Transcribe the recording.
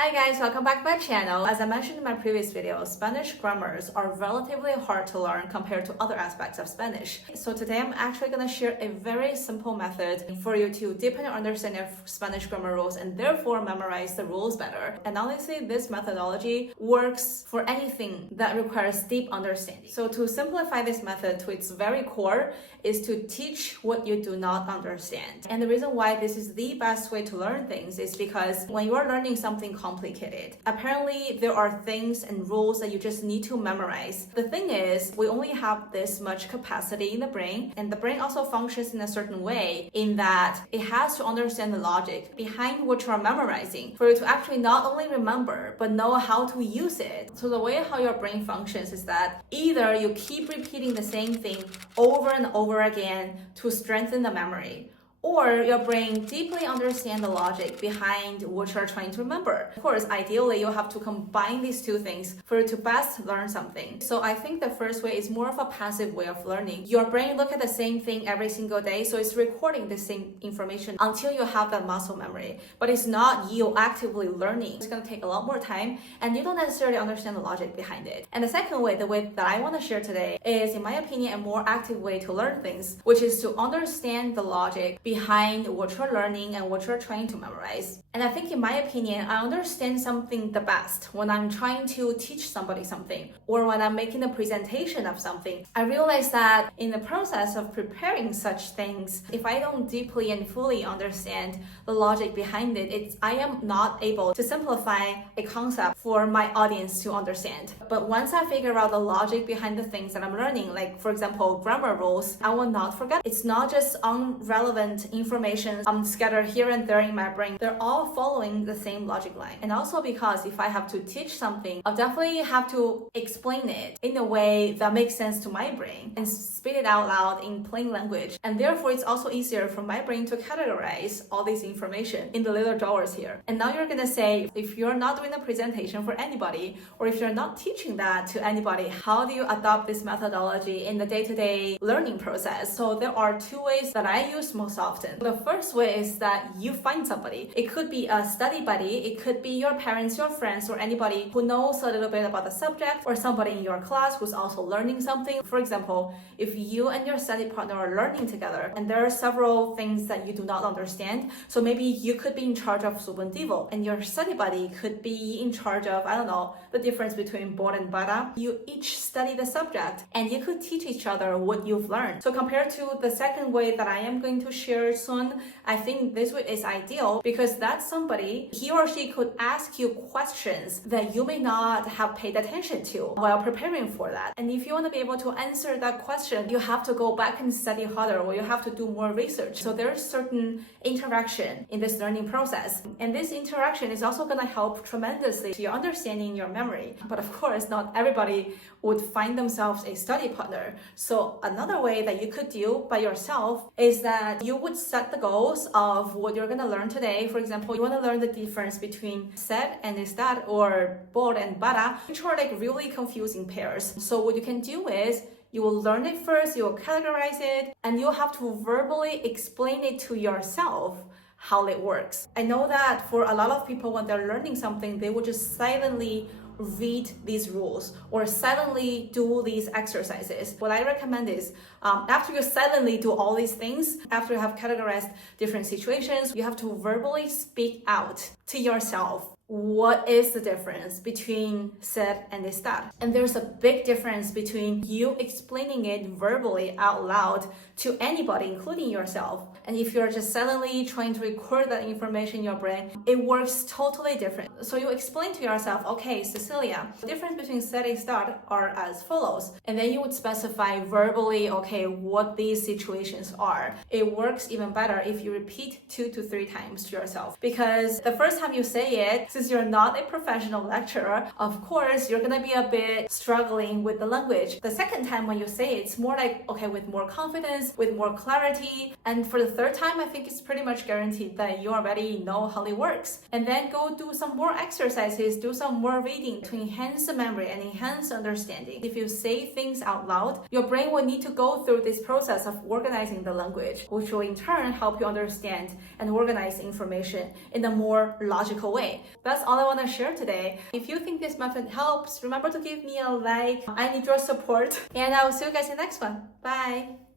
Hi guys, welcome back to my channel. As I mentioned in my previous video, Spanish grammars are relatively hard to learn compared to other aspects of Spanish. So today I'm actually going to share a very simple method for you to deepen your understanding of Spanish grammar rules and therefore memorize the rules better. And honestly, this methodology works for anything that requires deep understanding. So to simplify this method to its very core is to teach what you do not understand. And the reason why this is the best way to learn things is because when you are learning something complicated, apparently there are things and rules that you just need to memorize. The thing is, we only have this much capacity in the brain, and the brain also functions in a certain way in that it has to understand the logic behind what you are memorizing for you to actually not only remember but know how to use it. So the way how your brain functions is that either you keep repeating the same thing over and over again to strengthen the memory, or your brain deeply understands the logic behind what you're trying to remember. Of course, ideally, you have to combine these two things for you to best learn something. So I think the first way is more of a passive way of learning. Your brain look at the same thing every single day, so it's recording the same information until you have that muscle memory. But it's not you actively learning. It's going to take a lot more time, and you don't necessarily understand the logic behind it. And the second way, the way that I want to share today, is, in my opinion, a more active way to learn things, which is to understand the logic behind what you're learning and what you're trying to memorize. And I think, in my opinion, I understand something the best when I'm trying to teach somebody something or when I'm making a presentation of something. I realize that in the process of preparing such things, if I don't deeply and fully understand the logic behind it, I am not able to simplify a concept for my audience to understand. But once I figure out the logic behind the things that I'm learning, like for example, grammar rules, I will not forget. It's not just irrelevant information scattered here and there in my brain. They're all following the same logic line. And also because if I have to teach something, I'll definitely have to explain it in a way that makes sense to my brain and spit it out loud in plain language. And therefore, it's also easier for my brain to categorize all this information in the little drawers here. And now you're gonna say, if you're not doing a presentation for anybody, or if you're not teaching that to anybody, how do you adopt this methodology in the day-to-day learning process? So there are two ways that I use most often. The first way is that you find somebody. It could be a study buddy, it could be your parents, your friends, or anybody who knows a little bit about the subject, or somebody in your class who's also learning something. For example, if you and your study partner are learning together and there are several things that you do not understand, so maybe you could be in charge of subjuntivo and your study buddy could be in charge of, I don't know, the difference between por and para. You each study the subject and you could teach each other what you've learned. So compared to the second way that I am going to share soon, I think this way is ideal because that's somebody, he or she could ask you questions that you may not have paid attention to while preparing for that. And if you want to be able to answer that question, you have to go back and study harder, or you have to do more research. So there's certain interaction in this learning process. And this interaction is also going to help tremendously to your understanding, your memory. But of course, not everybody would find themselves a study partner. So another way that you could do by yourself is that you would set the goals of what you're going to learn today. For example, you want to learn the difference between ser and estar, or por and para, which are like really confusing pairs. So what you can do is you will learn it first, you will categorize it, and you'll have to verbally explain it to yourself how it works. I know that for a lot of people, when they're learning something, they will just silently read these rules or silently do these exercises. What I recommend is after you silently do all these things, after you have categorized different situations, you have to verbally speak out to yourself. What is the difference between ser and estar? And there's a big difference between you explaining it verbally out loud to anybody, including yourself. And if you're just silently trying to record that information in your brain, it works totally different. So you explain to yourself, okay, Cecilia, the difference between ser and estar are as follows. And then you would specify verbally, okay, what these situations are. It works even better if you repeat 2 to 3 times to yourself. Because the first time you say it, since you're not a professional lecturer, of course, you're gonna be a bit struggling with the language. The second time when you say it, it's more like, okay, with more confidence, with more clarity. And for the third time, I think it's pretty much guaranteed that you already know how it works. And then go do some more exercises, do some more reading to enhance the memory and enhance understanding. If you say things out loud, your brain will need to go through this process of organizing the language, which will in turn help you understand and organize information in a more logical way. That's all I want to share today. If you think this method helps, remember to give me a like. I need your support. And I will see you guys in the next one. Bye!